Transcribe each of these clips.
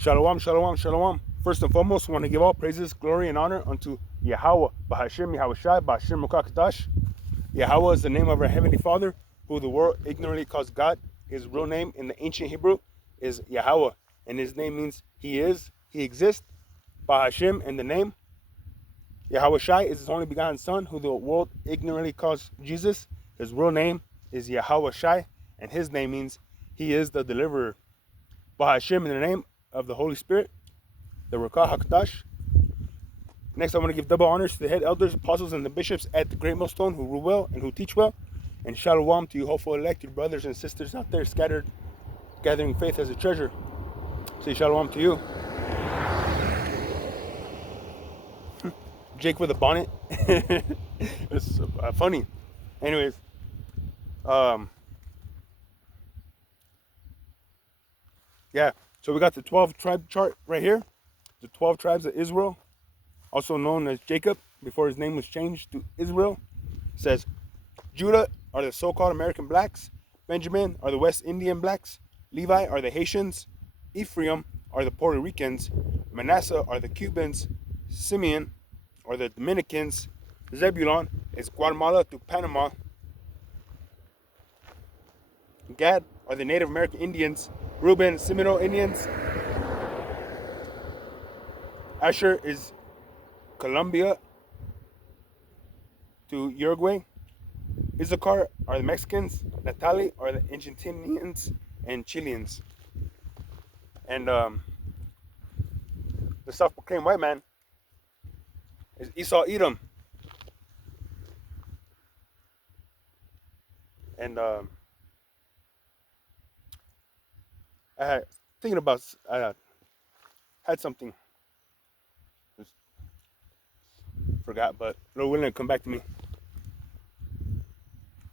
Shalom, shalom, shalom. First and foremost, I want to give all praises, glory, and honor unto Yahweh, Bahashim, Yahushai, Bahashim Mukakadash. Yahweh is the name of our Heavenly Father, who the world ignorantly calls God. His real name in the ancient Hebrew is Yahweh, and his name means He is, He exists. Bahashim, in the name. Yahushai is his only begotten Son, who the world ignorantly calls Jesus. His real name is Yahushai, and his name means He is the deliverer. Bahashim, in the name of the Holy Spirit, the Rakah HaKadosh. Next, I want to give double honors to the head elders, apostles, and the bishops at the Great Millstone who rule well and who teach well. And shalom to you hopeful elected brothers and sisters out there scattered, gathering faith as a treasure. Say shalom to you. Jake with a bonnet. It's funny. Anyways, yeah. So we got the 12 tribe chart right here. The 12 tribes of Israel, also known as Jacob, before his name was changed to Israel. It says, Judah are the so-called American blacks. Benjamin are the West Indian blacks. Levi are the Haitians. Ephraim are the Puerto Ricans. Manasseh are the Cubans. Simeon are the Dominicans. Zebulon is Guatemala to Panama. Gad are the Native American Indians. Reuben, Seminole Indians. Asher is Colombia to Uruguay. Issachar are the Mexicans. Naphtali are the Argentinians and Chileans. And the self-proclaimed white man is Esau Edom. And I had thinking about, I had something, just forgot, but Lord willing, come back to me.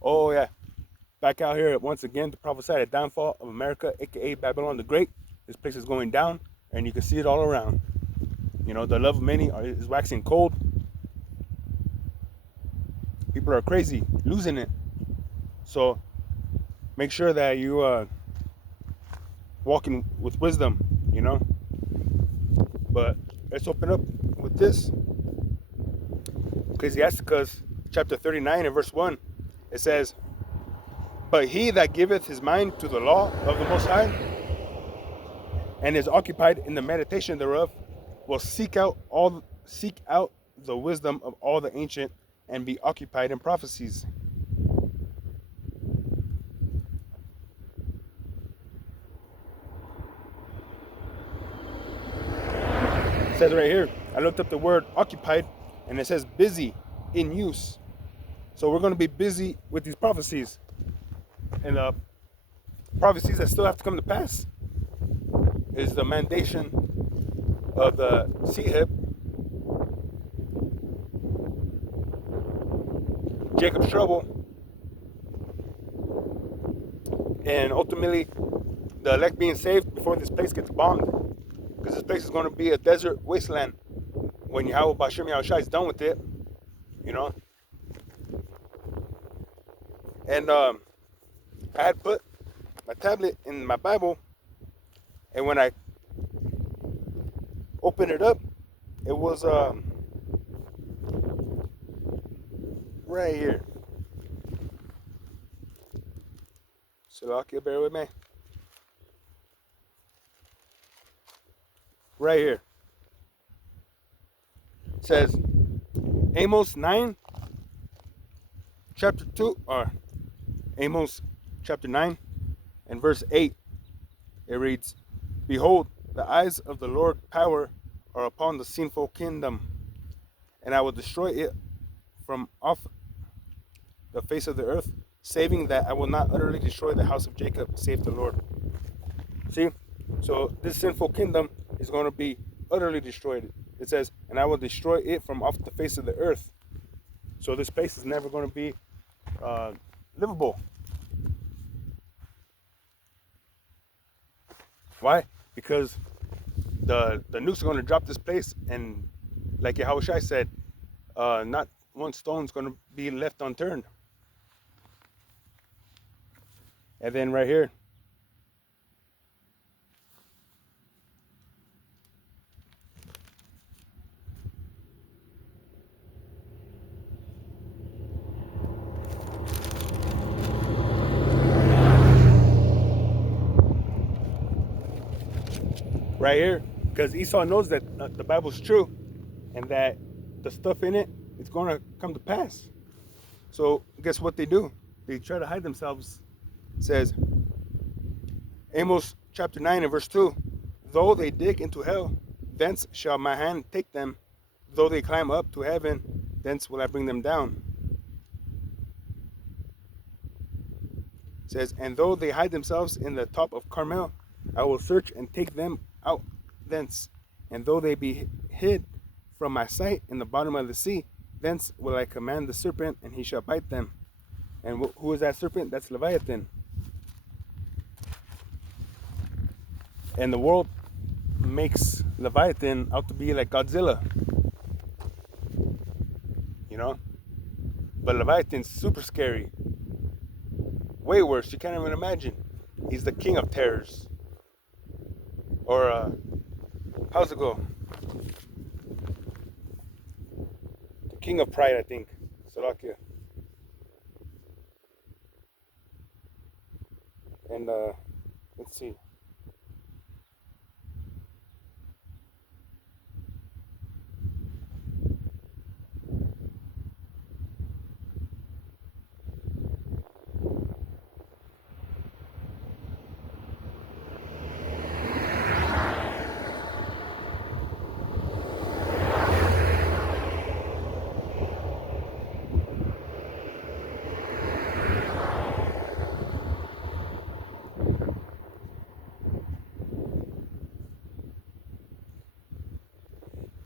Oh yeah, back out here once again to prophesy the downfall of America, aka Babylon the Great. This place is going down, and you can see it all around. You know, the love of many is waxing cold. People are crazy, losing it. So make sure that you walking with wisdom, you know. But let's open up with this. Ecclesiasticus chapter 39 and verse 1. It says, But he that giveth his mind to the law of the Most High, and is occupied in the meditation thereof, will seek out the wisdom of all the ancient, and be occupied in prophecies. It says right here, I looked up the word occupied, and it says busy, in use. So we're going to be busy with these prophecies. And prophecies that still have to come to pass is the mandation of the Sihib, Jacob's trouble, and ultimately the elect being saved before this place gets bombed. Because this place is going to be a desert wasteland when Yahweh Bashim Yahushai is done with it, you know. And I had put my tablet in my Bible, and when I opened it up, it was right here. Salakia, bear with me. Right here. It says Amos 9, chapter 2, or Amos chapter 9 and verse 8. It reads, Behold, the eyes of the Lord power are upon the sinful kingdom, and I will destroy it from off the face of the earth, saving that I will not utterly destroy the house of Jacob, save the Lord. See? So this sinful kingdom is going to be utterly destroyed. It says, and I will destroy it from off the face of the earth. So this place is never going to be livable. Why? Because the nukes are going to drop this place, and like Yahushua said, not one stone is going to be left unturned. And then right here, right here, because Esau knows that the Bible's true and that the stuff in it is going to come to pass. So guess what they do? They try to hide themselves. It says, Amos chapter 9 and verse 2, though they dig into hell, thence shall my hand take them. Though they climb up to heaven, thence will I bring them down. It says, and though they hide themselves in the top of Carmel, I will search and take them out thence. And though they be hid from my sight in the bottom of the sea, thence will I command the serpent, and he shall bite them. And who is that serpent? That's Leviathan. And the world makes Leviathan out to be like Godzilla. You know? But Leviathan's super scary. Way worse. You can't even imagine. He's the king of terrors. Or, how's it go? The king of pride, I think. Slovakia. And, let's see.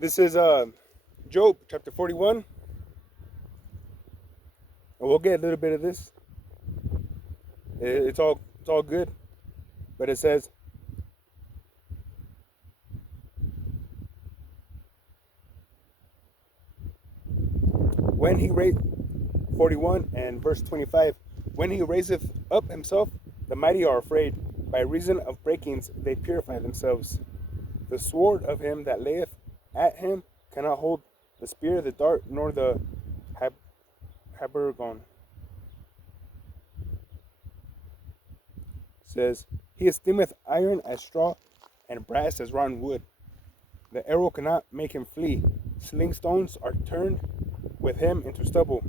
This is Job chapter 41. And we'll get a little bit of this. It's all good. But it says, when he raised 41 and verse 25, when he raiseth up himself, the mighty are afraid. By reason of breakings they purify themselves. The sword of him that layeth at him cannot hold the spear, the dart, nor the habergon. It says, he esteemeth iron as straw, and brass as rotten wood. The arrow cannot make him flee. Sling stones are turned with him into stubble.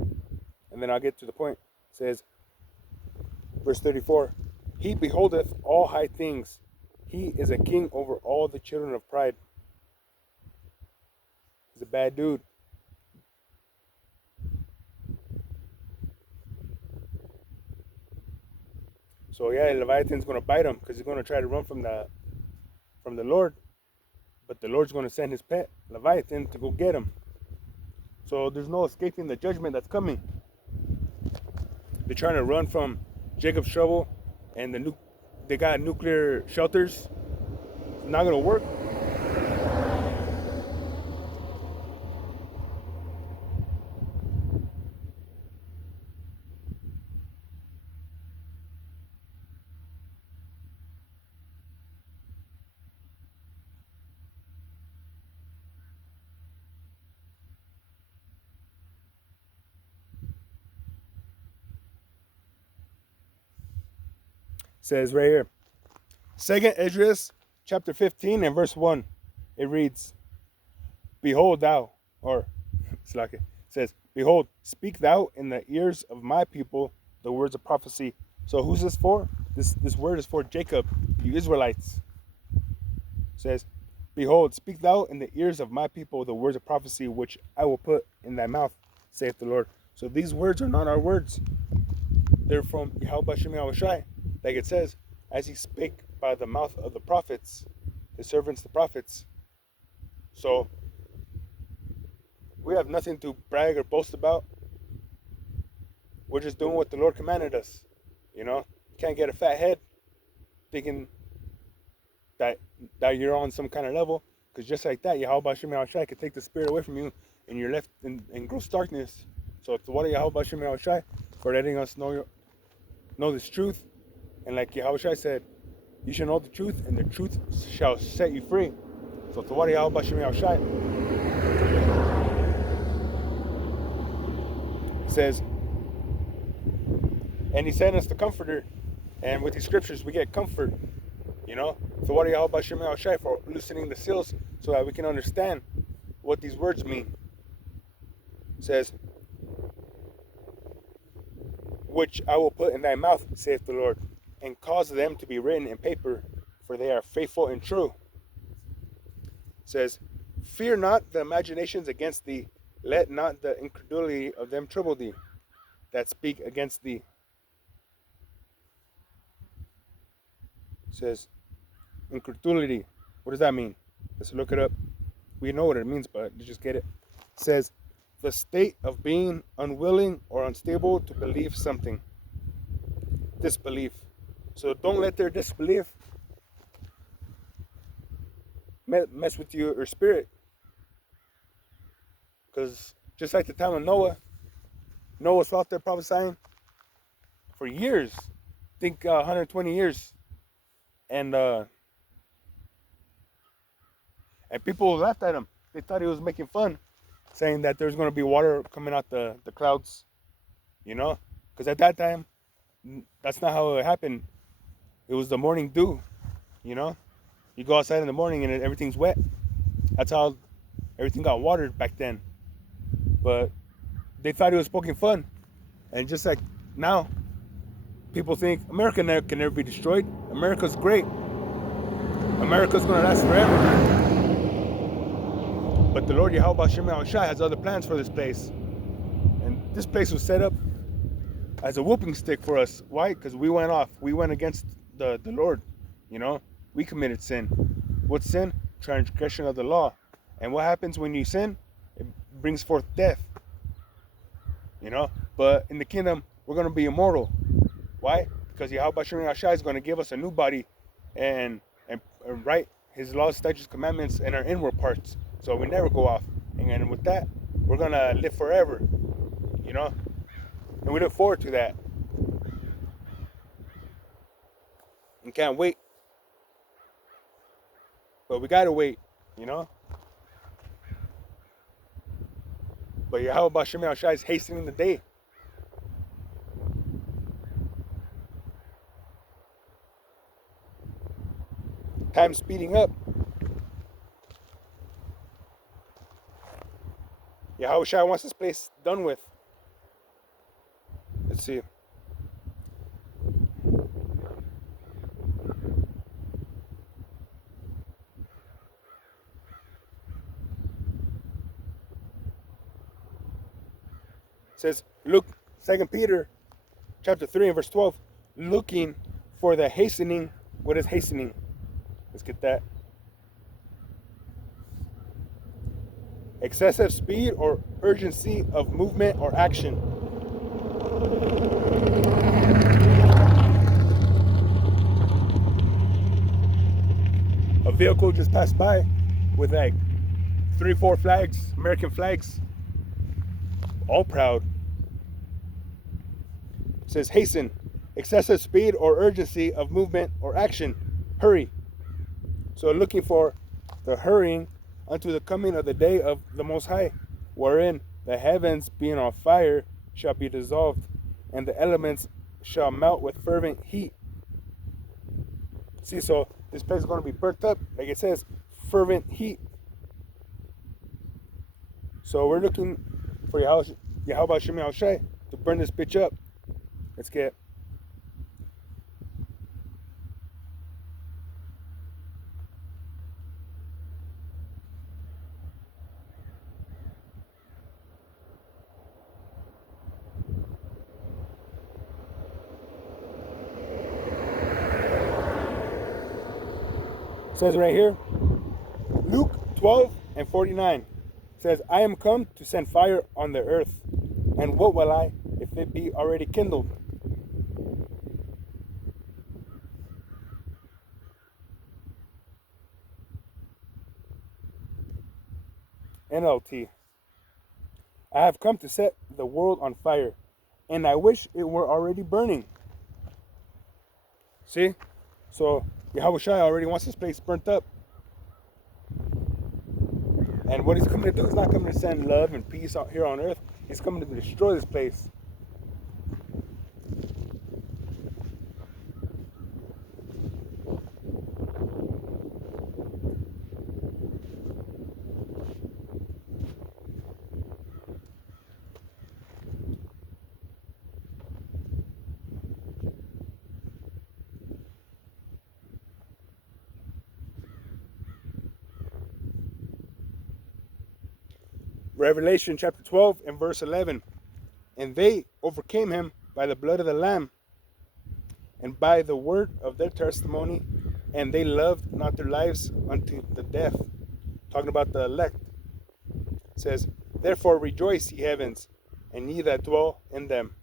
And then I'll get to the point. It says, verse 34, he beholdeth all high things. He is a king over all the children of pride. He's a bad dude. So yeah, Leviathan's going to bite him because he's going to try to run from the Lord. But the Lord's going to send his pet, Leviathan, to go get him. So there's no escaping the judgment that's coming. They're trying to run from Jacob's trouble, and they got nuclear shelters. It's not going to work. It says right here, 2nd Esdras chapter 15 and verse 1. It reads, behold thou, or it's like it says, behold, speak thou in the ears of my people the words of prophecy. So who's this for? This word is for Jacob, you Israelites. It says, behold, speak thou in the ears of my people the words of prophecy which I will put in thy mouth, saith the Lord. So these words are not our words. They're from Yahweh Shem Yahushai. Like it says, as he spake by the mouth of the prophets, his servants the prophets. So we have nothing to brag or boast about. We're just doing what the Lord commanded us. You know, you can't get a fat head thinking that you're on some kind of level, because just like that, Yahweh Shem Yahushai could take the spirit away from you and you're left in gross darkness. So it's what Yahweh Shem Yahushai for letting us know this truth. And like Yahushua said, you shall know the truth, and the truth shall set you free. So Tawari Yahweh Shem Yahushai says, and he sent us the comforter, and with these scriptures we get comfort, you know. So what do Yahweh Shem Shai for loosening the seals so that we can understand what these words mean. It says, which I will put in thy mouth, saith the Lord, and cause them to be written in paper, for they are faithful and true. It says, fear not the imaginations against thee, let not the incredulity of them trouble thee, that speak against thee. It says, incredulity. What does that mean? Let's look it up. We know what it means, but let's just get it. It says, the state of being unwilling or unstable to believe something. Disbelief. So don't let their disbelief mess with your spirit. Because just like the time of Noah was out there prophesying for years. I think 120 years. And people laughed at him. They thought he was making fun, saying that there's going to be water coming out the clouds, you know? Because at that time, that's not how it happened. It was the morning dew, you know? You go outside in the morning and everything's wet. That's how everything got watered back then. But they thought he was poking fun. And just like now, people think America can never be destroyed. America's great. America's going to last forever. But the Lord Yahweh Shem Shai has other plans for this place. And this place was set up as a whooping stick for us. Why? Because we went off. We went against the Lord. You know? We committed sin. What's sin? Transgression of the law. And what happens when you sin? It brings forth death. You know? But in the kingdom, we're going to be immortal. Why? Because Yahweh Shem Shai is going to give us a new body and write his laws, statutes, commandments in our inward parts. So we never go off. And with that, we're going to live forever. You know? And we look forward to that. And can't wait. But we got to wait. You know? But Yahweh Shem Shai is hastening the day. Time speeding up. Yahweh Shai wants this place done with. Let's see. It says, look, 2 Peter chapter 3 and verse 12, looking for the hastening. What is hastening? Let's get that. Excessive speed or urgency of movement or action. A vehicle just passed by with like 3-4 flags, American flags, all proud. It says hasten, excessive speed or urgency of movement or action. Hurry. So looking for the hurrying unto the coming of the day of the Most High, wherein the heavens being on fire shall be dissolved, and the elements shall melt with fervent heat. See, so this place is going to be burnt up, like it says, fervent heat. So we're looking for Yahweh Shem Shai to burn this bitch up. Let's get. It says right here, Luke 12 and 49 says, I am come to send fire on the earth, and what will I if it be already kindled? NLT. I have come to set the world on fire, and I wish it were already burning. See? So Yahweh Shai already wants this place burnt up. And what he's coming to do is not coming to send love and peace out here on earth. He's coming to destroy this place. Revelation chapter 12 and verse 11. And they overcame him by the blood of the Lamb and by the word of their testimony, and they loved not their lives unto the death. Talking about the elect. It says, therefore rejoice, ye heavens, and ye that dwell in them.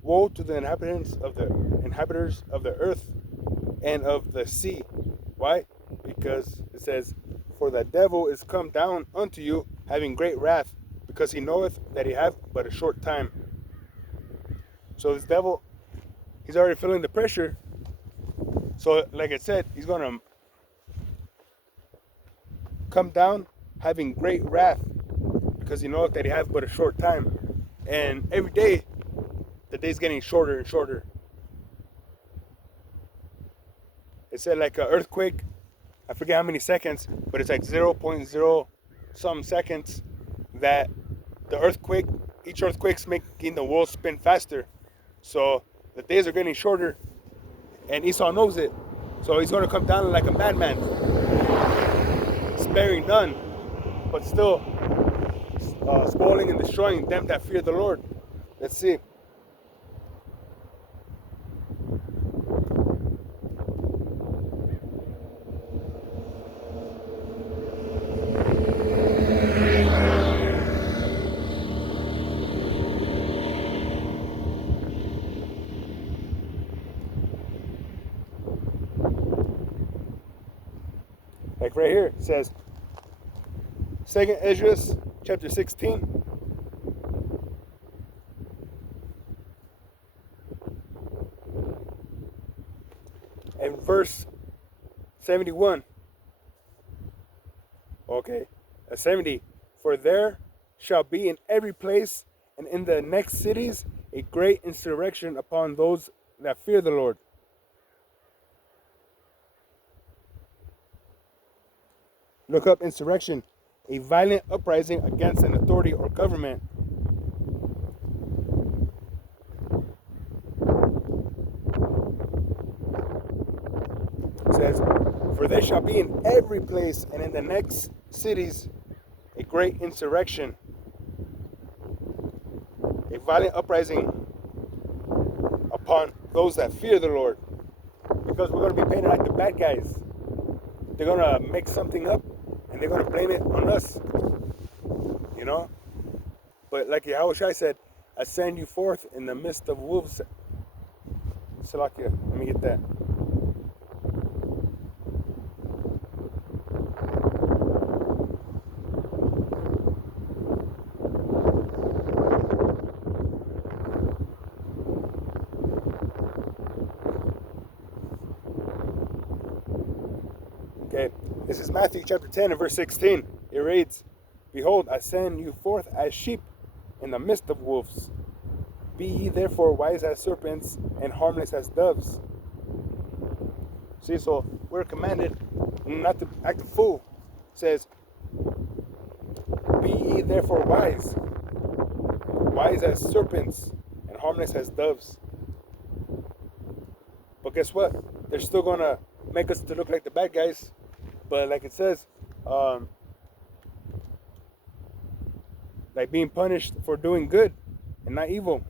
Woe to the inhabitants of the earth and of the sea. Why? Because it says, for the devil is come down unto you, having great wrath, because he knoweth that he hath but a short time. So this devil, he's already feeling the pressure. So like I said, he's going to come down having great wrath, because he knoweth that he hath but a short time. And every day, the day's getting shorter and shorter. It said like an earthquake, I forget how many seconds, but it's like 0.0 some seconds that each earthquake's making the world spin faster. So the days are getting shorter, and Esau knows it. So he's going to come down like a madman, sparing none, but still spoiling and destroying them that fear the Lord. Let's see. Like right here, it says, 2nd Ezra chapter 16. And verse 71. Okay, 70. For there shall be in every place and in the next cities a great insurrection upon those that fear the Lord. Look up insurrection, a violent uprising against an authority or government. It says, for there shall be in every place and in the next cities a great insurrection, a violent uprising upon those that fear the Lord. Because we're going to be painted like the bad guys. They're going to make something up and they're going to blame it on us. You know? But like Yahushua said, I send you forth in the midst of wolves. Salakia, let me get that. Okay, this is Matthew chapter 10 and verse 16. It reads, behold, I send you forth as sheep in the midst of wolves. Be ye therefore wise as serpents and harmless as doves. See, so we're commanded not to act a fool. It says, be ye therefore wise as serpents and harmless as doves. But guess what? They're still going to make us to look like the bad guys. But like it says, like being punished for doing good and not evil.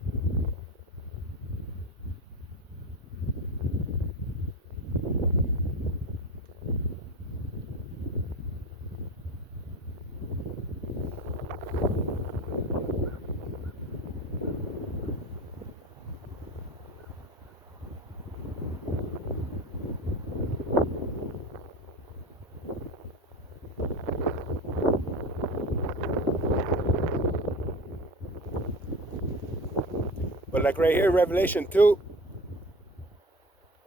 But like right here, Revelation 2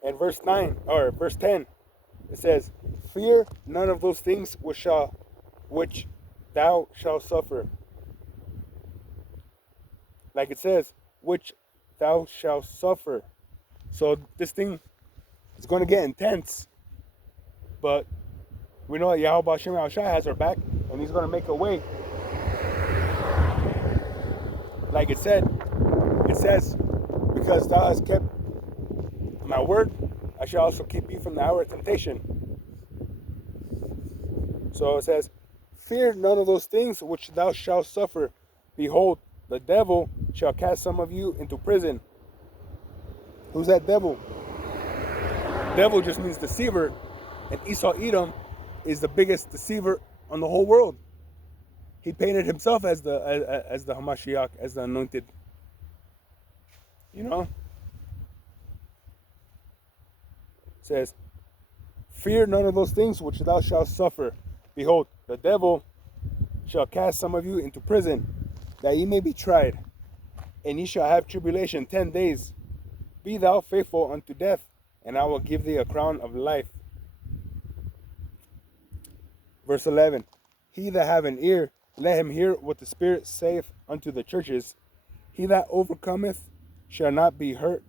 and verse 9 or verse 10, it says, fear none of those things which thou shalt suffer. Like it says, which thou shalt suffer. So this thing is going to get intense. But we know that Yahweh Shem Yahushua has our back, and he's going to make a way. Like it says, because thou hast kept my word, I shall also keep you from the hour of temptation. So it says, Fear none of those things which thou shalt suffer. Behold, the devil shall cast some of you into prison. Who's that devil? Devil just means deceiver, and Esau Edom is the biggest deceiver on the whole world. He painted himself as the Hamashiach, as the anointed. You know? It says, fear none of those things which thou shalt suffer. Behold, the devil shall cast some of you into prison, that ye may be tried, and ye shall have tribulation 10 days. Be thou faithful unto death, and I will give thee a crown of life. Verse 11, he that have an ear, let him hear what the Spirit saith unto the churches. He that overcometh shall not be hurt